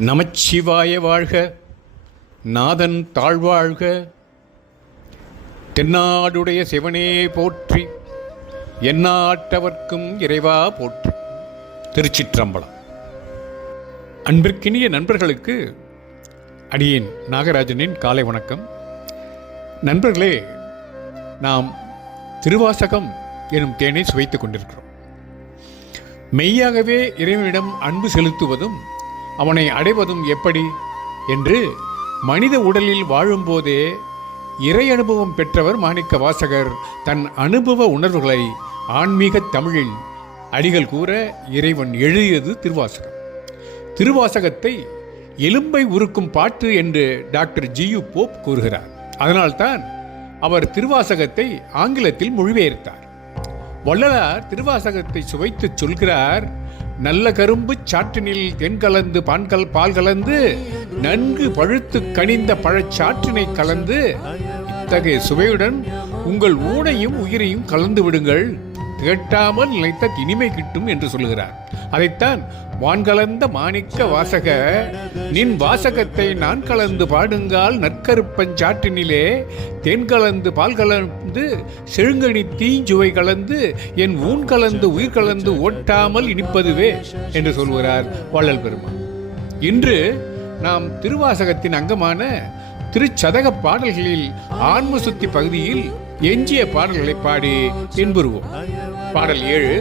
நமச்சிவாய வாழ்க. நாதன் தாழ்வாழ்க. தென்னாடுடைய சிவனே போற்றி. எந்நாட்டவர்க்கும் இறைவா போற்றி. திருச்சிற்றம்பலம். அன்பிற்கினிய நண்பர்களுக்கு அடியேன் நாகராஜனின் காலை வணக்கம். நண்பர்களே நாம் திருவாசகம் எனும் தேனை சுவைத்துக் கொண்டிருக்கிறோம். மெய்யாகவே இறைவனிடம் அன்பு செலுத்துவதும் அவனை அடைவதும் எப்படி? என்று மனித உடலில் வாழும்போதே இறை அனுபவம் பெற்றவர் மாணிக்க வாசகர் தன் அனுபவ உணர்வுகளை ஆன்மீக தமிழில் அடிகள் கூற இறைவன் எழுதியது திருவாசகம். திருவாசகத்தை எலும்பை உருக்கும் பாட்டு என்று டாக்டர் ஜியு போப் கூறுகிறார். அதனால்தான் அவர் திருவாசகத்தை ஆங்கிலத்தில் மொழிபெயர்த்தார். வள்ளலார் திருவாசகத்தை சுவைத்துச் சொல்கிறார் நல்ல கரும்பு சாற்றினில் தென் கலந்து பான்கல் பால் கலந்து நன்கு பழுத்து கனிந்த பழச்சாற்றினை கலந்து இத்தகைய சுவையுடன் உங்கள் ஊனையும் உயிரையும் கலந்து விடுங்கள். திகட்டாமல் நிலைத்த இனிமை கிட்டும் என்று சொல்கிறார் அதைத்தான் வான்கலந்த மாணிக்க வாசக நின் வாசகத்தை நான் கலந்து பாடுங்கால் நற்கருப்பஞ்சாற்றினிலே தேன் கலந்து பால் கலந்து செழுங்கனி தீஞ்சுவை கலந்து என் ஊன் கலந்து உயிர் கலந்து ஓட்டாமல் இனிப்பதுவே என்று சொல்கிறார் வள்ளல் பெருமான். இன்று நாம் திருவாசகத்தின் அங்கமான திருச்சதக பாடல்களில் ஆன்ம சுத்தி பகுதியில் எஞ்சிய பாடல்களை பாடி இன்புறுவோம். பாடல் ஏழு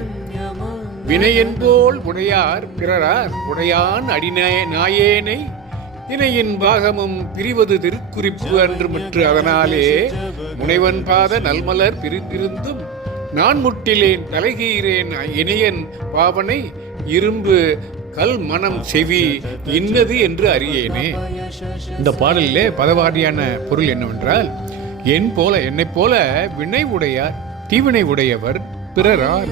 வினையென்போல் உடையார் பிறரார் உடையான் அடிநாய நாயேனை. தினையின் பாகமும் பிரிவது திருக்குறிப்பு அன்று மற்ற அதனாலே முனைவன் பாத நல்மலர் பிரித்திருந்தும் நான் முட்டிலேன் தலைகீரேன் இணையன் பாவனை இரும்பு கல் மனம் செவி இன்னது என்று அறியேனே. இந்த பாடலிலே பதவாரியான பொருள் என்னவென்றால் என் போல என்னைப் போல வினை உடையார் தீவினை உடையவர் பிறரார்.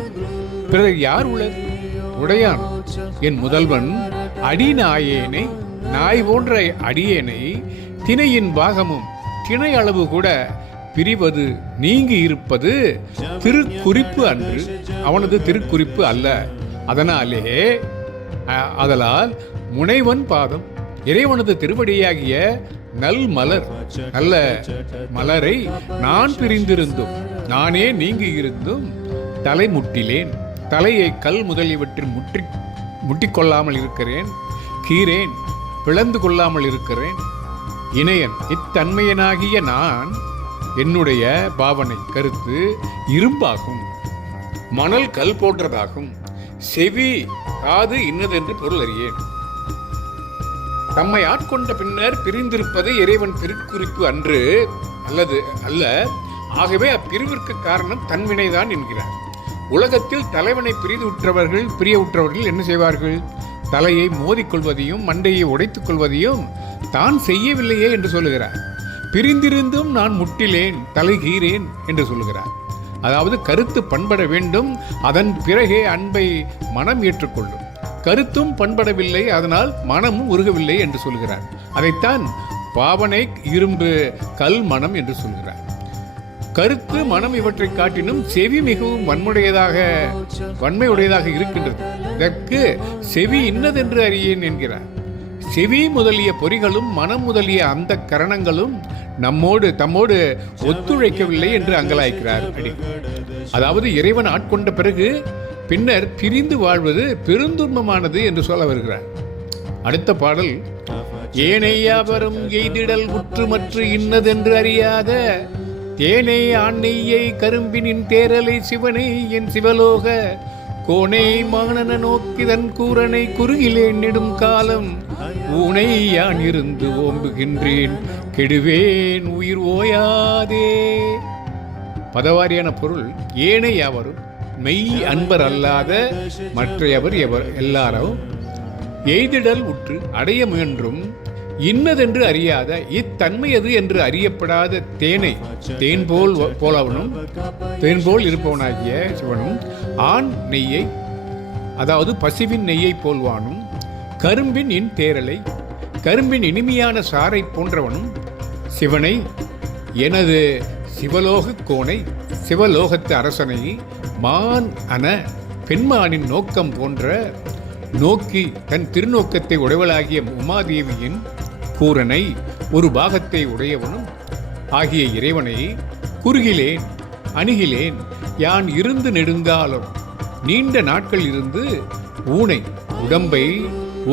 பிறர் யார் உளர் உடையான். என் முதல்வன் அடி நாயேனை நாய் போன்ற அடியேனை திணையின் பாகமும் திணை அளவு கூட பிரிவது நீங்கி இருப்பது திருக்குறிப்பு அன்று. அவனது திருக்குறிப்பு அல்ல. அதனாலே அதலால் முனைவன் பாதம். இறைவனது திருவடியாகிய நல் மலர் நல்ல மலரை நான் பிரிந்திருந்தும் நானே நீங்கி இருந்தும் தலைமுட்டிலேன். தலையை கல் முதலியவற்றில் முற்றி முட்டிக்கொள்ளாமல் இருக்கிறேன் கீரேன் பிளந்து கொள்ளாமல் இருக்கிறேன். இணையன் இத்தன்மையனாகிய நான் என்னுடைய பாவனை கருத்து இரும்பாகும் மணல் கல் போன்றதாகும் செவி காது இன்னதென்று பொருள் அறியேன். தம்மை ஆட்கொண்ட பின்னர் பிரிந்திருப்பது இறைவன் திருக்குறிப்பு அன்று அல்லது அல்ல ஆகவே அப்பிரிவிற்கு காரணம் தன்வினைதான் என்கிறார். உலகத்தில் தலைவனை பிரிது உற்றவர்கள் பிரிய உற்றவர்கள் என்ன செய்வார்கள்? தலையை மோதிக்கொள்வதையும் மண்டையை உடைத்துக் கொள்வதையும் தான் செய்யவில்லையே என்று சொல்லுகிறார். பிரிந்திருந்தும் நான் முட்டிலேன் தலைகீரேன் என்று சொல்லுகிறார். அதாவது கருத்து பண்பட வேண்டும் அதன் பிறகே அன்பை மனம் ஏற்றுக்கொள்ளும். கருத்தும் பண்படவில்லை அதனால் மனமும் உருகவில்லை என்று சொல்கிறார் அதைத்தான் பாவனை இரும்பு கல் மனம் என்று சொல்கிறார் கருத்து மனம் இவற்றை காட்டினும் செவி மிகவும் வன்முடையதாக வன்மையுடையதாக இருக்கின்றது. இதற்கு செவி இன்னதென்று அறியேன் என்கிறார். செவி முதலிய பொறிகளும் மனம் முதலிய அந்த கரணங்களும் நம்மோடு தம்மோடு ஒத்துழைக்கவில்லை என்று அங்கலாய்க்கிறார் அதாவது இறைவன் ஆட்கொண்ட பிறகு பின்னர் பிரிந்து வாழ்வது பெருந்துன்பமானது என்று சொல்ல வருகிறார். அடுத்த பாடல் ஏனையாவரும் எய்திடல் உற்றுமற்று இன்னதென்று அறியாத தேனை ஆண்ணையை கரும்பினின் தேரலை சிவனை என் சிவலோக. கோனை மானன நோக்கிதன் கூரனை குறுகிலே நெடும் காலம். ஊனை யான் இருந்து ஓம்புகின்றேன் கெடுவேன் உயிர் ஓயாதே. பதவாரியான பொருள் ஏனை யாவரும் மெய் அன்பர் அல்லாத மற்றையவர் எவர் எல்லாரும் எய்திடல் உற்று அடைய முயன்றும் இன்னதென்று அறியாத இத்தன்மையது என்று அறியப்படாத தேனை தேன் போல் போலவனும் தேன் போல் இருப்பவனாகிய சிவனும் ஆண் நெய்யை அதாவது பசுவின் நெய்யை போல்வானும் கரும்பின் இன் தேரலை கரும்பின் இனிமையான சாரை போன்றவனும் சிவனை எனது சிவலோக கோனை சிவலோகத்து அரசனை மான் அன பெண்மானின் நோக்கம் போன்ற நோக்கி தன் திருநோக்கத்தை உடையவளாகிய உமாதேவியின் கூரனை ஒரு பாகத்தை உடையவனும் ஆகிய இறைவனை குறுகிலேன் அணுகிலேன் யான் இருந்து நெடுங்காலம் நீண்ட நாட்கள் இருந்து ஊனை உடம்பை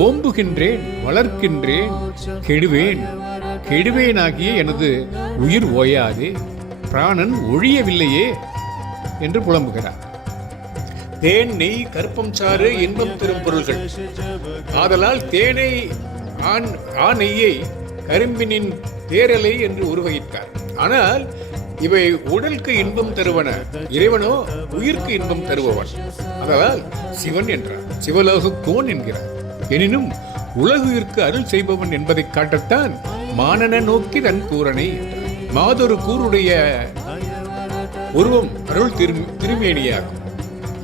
ஓம்புகின்றேன் வளர்க்கின்றேன் கெடுவேன். கெடுவேனாகிய எனது உயிர் ஓயாதே பிராணன் ஒழியவில்லையே என்று புலம்புகிறார். தேன் நெய் கற்பம் சாறு இன்பம் தரும் பொருள்கள். ஆதலால் தேனை ஆண் ஆணையை கரும்பினின் தேரலை என்று உருவகித்தார். ஆனால் இவை உடலுக்கு இன்பம் தருவன இறைவனோ உயிர்க்கு இன்பம் தருபவன் அதனால் சிவன் என்றார். சிவலோக கோன் என்கிறார். எனினும் உலகுயிர்க்கு அருள் செய்பவன் என்பதை காட்டத்தான் மானன நோக்கி தன் கூரனை மாதொரு கூருடைய உருவம் அருள் திரு திருமேனியாகும்.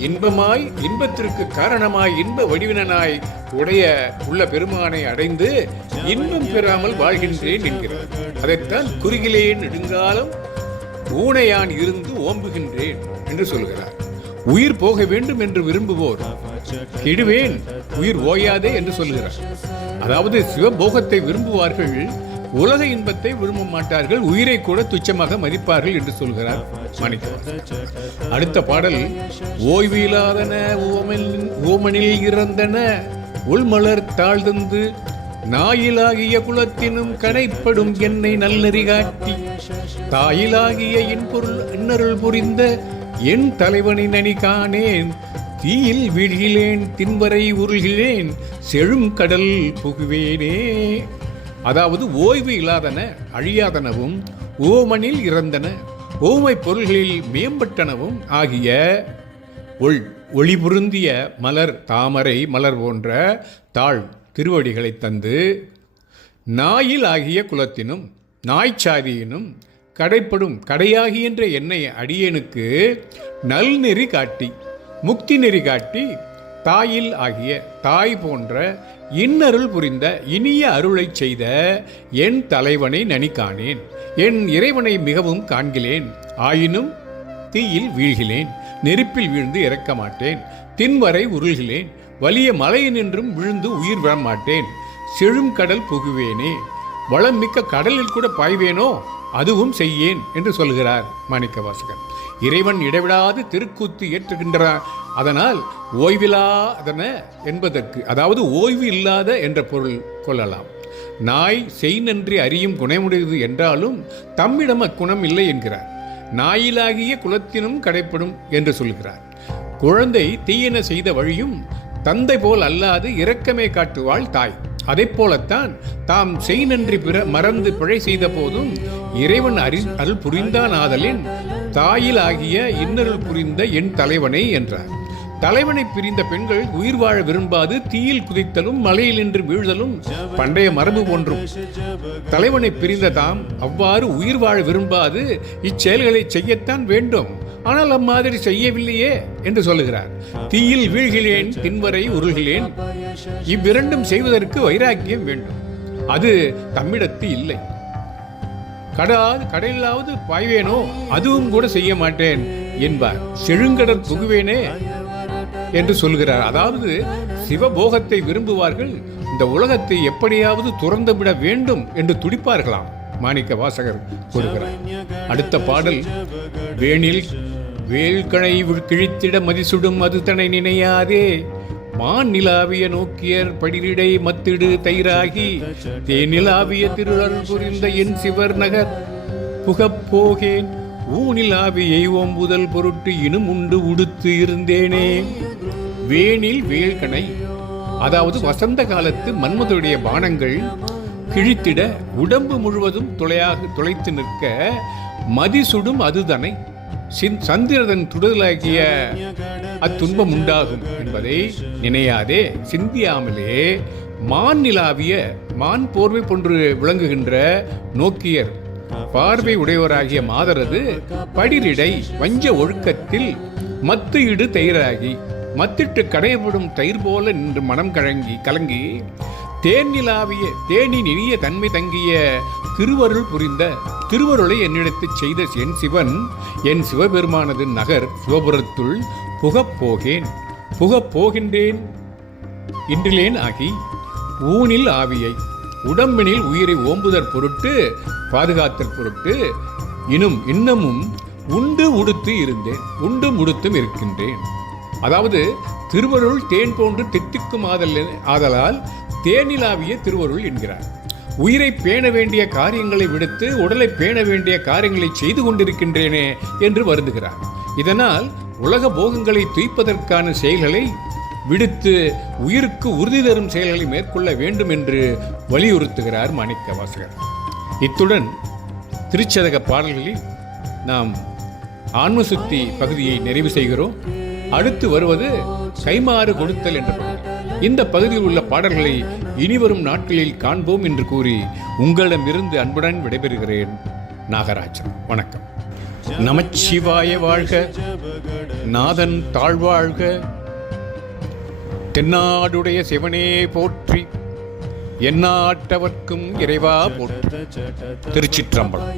இன்பமாய் இன்பத்திற்கு காரணமாய் இன்ப வடிவினனாய் உடைய உள்ள பெருமானை அடைந்து இன்பம் பெறாமல் வாழ்கின்றேன் என்கிறார். அதைத்தான் குறுகிலேன் நெடுங்காலம் ஊனையான் இருந்து ஓம்புகின்றேன் என்று சொல்கிறார். உயிர் போக வேண்டும் என்று விரும்புவோர் கெடுவேன் உயிர் ஓயாதே என்று சொல்கிறார். அதாவது சிவபோகத்தை விரும்புவார்கள் உலக இன்பத்தை விரும்ப மாட்டார்கள் உயிரை கூட துச்சமாக மதிப்பார்கள் என்று சொல்கிறார் மாணிக்கவாசகர் அடுத்த பாடல் ஓய்வில்லாதன இல்லாதன ஓமனில் இறந்தன உள்மலர் தாழ்ந்து நாயிலாகிய குலத்தினும் கனைப்படும் என்னை நல்லறி காட்டி தாயிலாகிய இன்பொருள் இன்னருள் புரிந்த என் தலைவனை நனி காணேன் தீயில் வீழ்கிலேன் தின்வரை உருள்கிலேன் செழும் கடல் புகுவேனே. அதாவது ஓய்வு இல்லாதன அழியாதனவும் ஓமனில் இறந்தன ஓமை பொருள்களில் மேம்பட்டனவும் ஆகிய ஒள் ஒளிபுருந்திய மலர் தாமரை மலர் போன்ற தாழ் திருவடிகளை தந்து நாயில் ஆகிய குலத்தினும் நாய்ச்சாதியினும் கடைப்படும் கடையாகின்ற என்னை அடியனுக்கு நல்நெறி காட்டி முக்தி நெறி காட்டி தாயில் ஆகிய தாய் போன்ற இன்னருள் புரிந்த இனிய அருளைச் செய்த என் தலைவனை நனிக்கானேன். என் இறைவனை மிகவும் காண்கிலேன் ஆயினும் தீயில் வீழ்கிலேன் நெருப்பில் வீழ்ந்து இறக்க மாட்டேன். தின்வரை உருள்கிறேன். வலிய மலையினின்றும் விழுந்து உயிர் விழ மாட்டேன். செழும் கடல் புகுவேனே. வளம் மிக்க கடலில் கூட பாய்வேனோ? அதுவும் செய்யேன் என்று சொல்கிறார் மாணிக்கவாசகர். இறைவன் இடைவிடாது திருக்கூத்து ஏற்றுகின்றார். அதனால் ஓய்வில்லாதன என்பதற்கு அதாவது ஓய்வு இல்லாத என்ற பொருள் கொள்ளலாம். நாய் செய் நன்றி அறியும் குணமுடையது என்றாலும் தம்மிடம் அக்குணம் இல்லை என்கிறார். நாயிலாகிய குலத்தினும் கடைப்படும் என்று சொல்கிறார். குழந்தை தீயன செய்த வழியும் தந்தை போல் அல்லாது இரக்கமே காட்டுவாள் தாய். அதைப் போலத்தான் தாம் செய் நன்றி பிற மறந்து பிழை செய்த போதும் இறைவன் அறி அருள் புரிந்தான் ஆதலின் தாயிலாகிய இன்னருள் புரிந்த என் தலைவனே என்றார். தலைவனை பிரிந்த பெண்கள் உயிர் வாழ விரும்பாது தீயில் குதித்தலும் மலையில் நின்று வீழ்தலும் பண்டைய மரபு போன்றும். தலைவனை பிரிந்த தாம் அவ்வாறு உயிர் வாழ விரும்பாது இச்செயல்களை செய்யத்தான் வேண்டும். ஆனால் அம்மாதிரி செய்யவில்லையே என்று சொல்லுகிறார். தீயில் வீழ்கிறேன் தின்வரை உருள்கிறேன். இவ்விரண்டும் செய்வதற்கு வைராக்கியம் வேண்டும். அது தம்மிடத்து இல்லை. கடாது கடையிலாவது பாய்வேனோ அதுவும் கூட செய்ய மாட்டேன் என்பார். செழுங்கடல் புகுவேனே என்று சொல்கிறார். அதாவது சிவபோகத்தை விரும்புவார்கள். இந்த உலகத்தை எப்படியாவது துறந்துவிட வேண்டும் என்று துடிப்பார்களாம் மாணிக்க வாசகர் கூறுகிறார். அடுத்த பாடல் வேணில் வேல்கணை கிழித்திட மதிசுடும் அது தனை நினையாதே. மான் நிலாவிய நோக்கியர் படிரிடை மத்திடு தயிராகி தேனிலாவிய திருடல் புரிந்த என் சிவர் நகர். புகப்போகேன் ஊநிலாவியை ஊனிலாவியை ஓம்புதல் பொருட்டு இனும் உண்டு உடுத்து இருந்தேனே. வேனில் வேல்கணை. அதாவது வசந்த காலத்து மன்மதனுடைய பானங்கள் கிழித்திட உடம்பு முழுவதும் துளையாக துளைத்து நிற்க மதிசுடும் அதுதனை. சின்- சந்திரதன் துடுதலாகிய அத்துன்பம் உண்டாகும் என்பதை நினையாதே. சிந்தியாமலே மான் நிலாவிய மான் போர்வை போன்று விளங்குகின்ற நோக்கியர். பார்வை உடையவராகிய மாதரது படிரிடை வஞ்ச ஒழுக்கத்தில் மத்து இடு தயிராகி மத்திட்டு கடையப்படும் தயிர் போல நின்று மனம் கழங்கி கலங்கி தேன் நிலாவிய தேனின் இனிய தன்மை தங்கிய திருவருள் புரிந்த திருவருளை என்னிடத்து செய்த என் சிவன் என் சிவபெருமானது நகர் சிவபுரத்துள் புகப் போகேன். புகப் போகின்றேன் இன்றிலேன் ஆகி ஊனில் ஆவியை உடம்பினில் உயிரை ஓம்புதற் பொருட்டு பாதுகாத்தற் பொருட்டு இன்னும் இன்னமும் உண்டு உடுத்து இருந்தேன் உண்டும் உடுத்தும் இருக்கின்றேன். அதாவது திருவருள் தேன் போன்று தித்திக்கும் ஆதல் ஆதலால் தேனிலாவிய திருவருள் என்கிறார். உயிரை பேண வேண்டிய காரியங்களை விடுத்து உடலை பேண வேண்டிய காரியங்களை செய்து கொண்டிருக்கின்றேனே என்று வருந்துகிறார். இதனால் உலக போகங்களை துய்ப்பதற்கான செயல்களை விடுத்து உயிருக்கு உறுதி தரும் செயல்களை மேற்கொள்ள வேண்டும் என்று வலியுறுத்துகிறார் மாணிக்க வாசகர் இத்துடன் திருச்சதக பாடல்களில் நாம் ஆன்மசுத்தி பகுதியை நிறைவு செய்கிறோம். அடுத்து வருவது கைமாறு கொடுத்தல் என்ற பகுதி இந்த பகுதியில் உள்ள பாடல்களை இனிவரும் நாட்களில் காண்போம் என்று கூறி உங்களிடமிருந்து அன்புடன் விடைபெறுகிறேன். நாகராஜன் வணக்கம். நமச்சிவாய வாழ்க நாதன் தாழ்வாழ்க. தென்னாடுடைய சிவனே போற்றி எந்நாட்டவர்க்கும் இறைவா போற்றி. திருச்சிற்றம்பலம்.